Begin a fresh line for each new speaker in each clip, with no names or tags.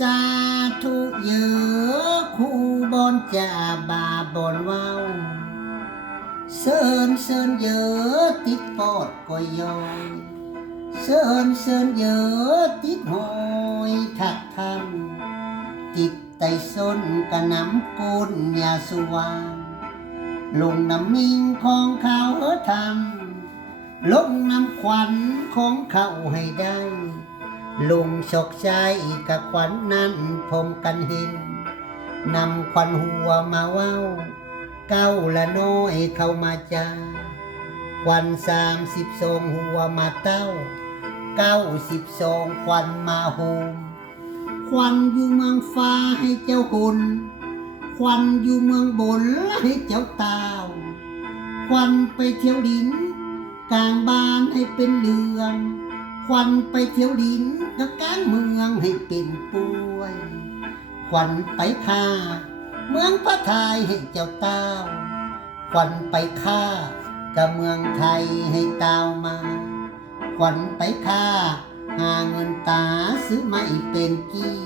สาธุเยอะคู่บอนจ่าบาบนเว้าเซินเซินเยอะติดปอดก็ยอยเซินเซินเยอะติดหอยถักทำติดไตส้นกะน้ำกุนยาสวรรณลงน้ำมิงของเขาเฮอทำลงน้ำควันของเขาให้ได้ ลุงชกใจกับขวัญนั้นผมกันห็นนำควันหัวมาเว้า เก้าละน้อยเข้ามาจาควันสามสิบสองหัวมาเต้า เก้าสิบสองควันมาโฮมควันอยู่เมืองฟ้าให้เจ้าหุนควันอยู่เมืองบนให้เจ้าตาวควันไปเที่ยวดิน กลางบ้านให้เป็นเรือน ควันไปเที่ยวดินกับกางเมืองให้เป็นป่วย ควันไปฆ่า เมืองพระไทยให้เจ้าเต้า ควันไปฆ่ากับเมืองไทยให้เต้ามา ควันไปฆ่า หาเงินตาซื้อไม่เป็นกี้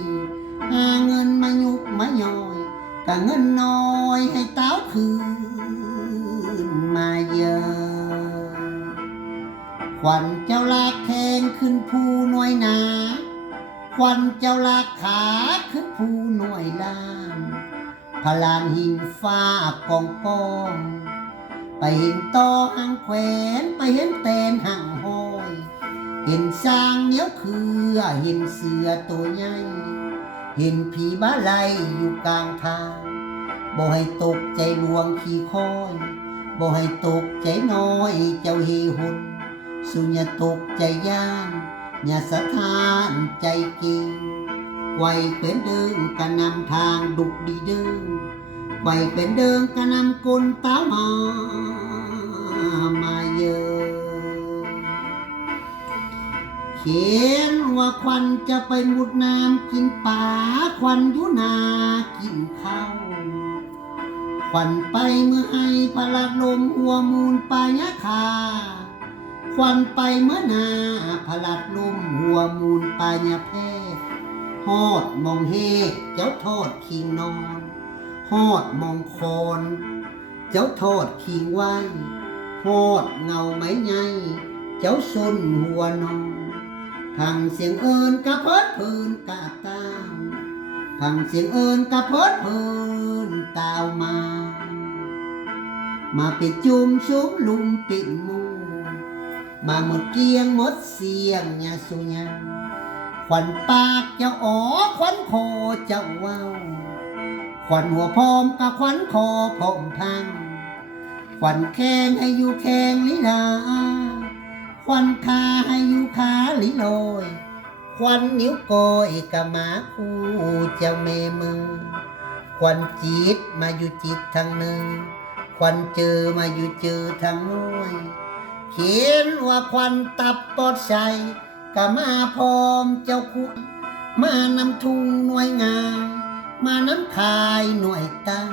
หาเงินมายุกมาย่อยกับเงินน้อยให้เต้าคืนมาเยอะ ควันเจ้าลากแขนขึ้นภูหน่วยนาควันเจ้าลากขาขึ้นภูหน่วยล่างพลานหินฟ้ากองกอง ไปเห็นต่อหางแขวนไปเห็นแตนหางห้อย เห็นสร้างเหนียวคือเห็นเสือตัวใหญ่เห็นผีบ้าไลอยู่กลางทางบ่ให้ตกใจลวงขี้คอยบ่ให้ตกใจน้อยเจ้าเฮหุน สุญญาตกใจย่านอย่าสะท้านใจเก่งไกวเป็นเดิงกะนำทางดุกดีเดิงไกวเป็นเดิงกะนำกลตามามาเยอะเขียนว่าควันจะไปมุดน้ำกินป่าควันยู่นากินข้าวควันไปเมื่อให้พลัดลมหัวมูลปายะคา ควันไปเมื่อนาพลัดลุ่มหัวมูลปายาเพศฮอดมองเฮเจ้าทอดคิงนอนฮอดมองคอนเจ้าทอดคิงไว้ฮอดเงาไม้ใหญ่เจ้าซนหัวนอนพังเสียงเอินกะเพิดเพลินกะตาพังเสียงเอินกะเพิดเพลินตาวมา มาป็นจุมชุมลุมปิดม มาหมดเกียงหมดเสียงยาสุยังขวัญปากเจ้าอ๋อขวัญคอเจ้าว้าขวัญหัวพร้อมกับขวัญคอผมพัง ขวัญแข้งให้อยู่แข้งลิลาขวัญขาให้อยู่ขาลิลอยขวัญนิ้วก้อยกับหมาคู่เจ้าเมมือขวัญจิตมาอยู่จิตทางหนึ่งขวัญเจอมาอยู่เจอทางน้อย เขียนว่าควันตับปอดใสกะมาพร้อมเจ้าคุณมานำทุงหน่วยงานมานำคายหน่วยตั้ง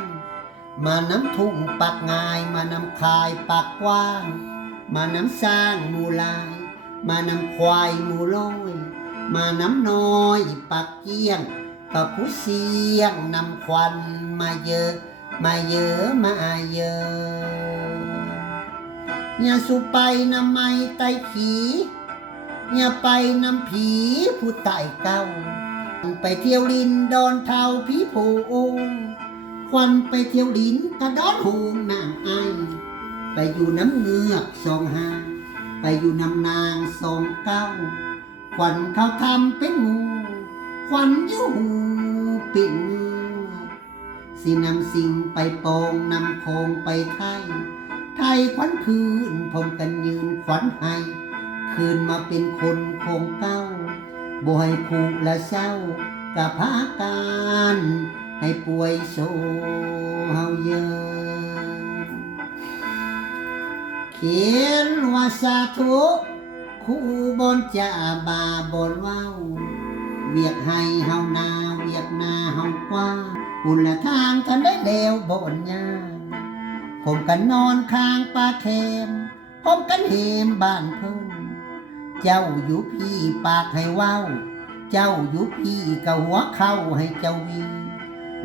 มานำทุ่งปักงาย มานำคายปักกว้าง มานำสร้างมูลาย มานำควายมูลอยมานำน้อยปักเกี้ยงกับผู้เสียงนำควันมาเยอะ มาเยอะมาเยอะ อย่าสุไปนำไม่ไตขีอย่าไปนำผีผู้ตายเก่าไปเที่ยวลินดอนเทาผีโพองควันไปเที่ยวลินกระดอนหงนางไอไปอยู่น้ำเงือกสองหาไปอยู่น้ำนางสองเก้าควันเขาทำเป็นงูควันยู่หูเป็นเงือกสินำสิงไปปองนำคงไปไทย ไทยขวัญคืนผมกันยืนขวัญให้ คืนมาเป็นคนคงเก้าบ่ให้ผูกและเศร้ากับพาการให้ป่วยโซเฮาเยอะเขียนว่าสาธุคู่บนจะบาบนเว้า เวียกให้เฮานาเวียกนาเฮากว้าบุญละทางทันได้เลวบนยา ผมกันนอนข้างปลาเค็มผมกันเหมบ้านเพิ่นเจ้าอยู่พี่ปากให้ว้าเจ้าอยุพี่กับหัวเข้าให้เจ้าวี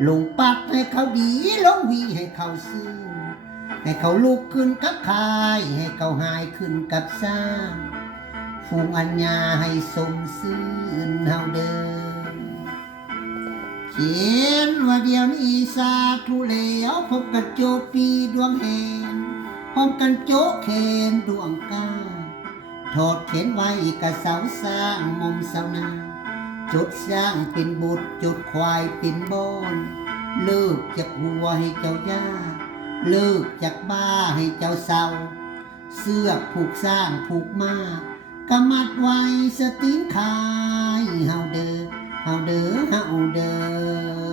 ลงปัดให้เขาดีลงวีให้เขาซื่อให้เขาลุกขึ้นกับคายให้เขาหายขึ้นกับสร้างฟูงอัญญาให้สมซื่นเฮาเดิน เขียนว่าเดียวนี้สาธุแล้วพบกันโจปีดวงแหนพร้อมกันโจเคนดวงกาโทษเขียนไว้กับเสาสร้างมุมเสานาจุดสร้างเป็นบุตรจุดควายเป็นบอนเลิกจากวัวให้เจ้าย่าเลิกจากบ้าให้เจ้าเศร้าเสื้อผูกสร้างผูกมากำมัดไว้สติงขายเฮาเด้ อเฮา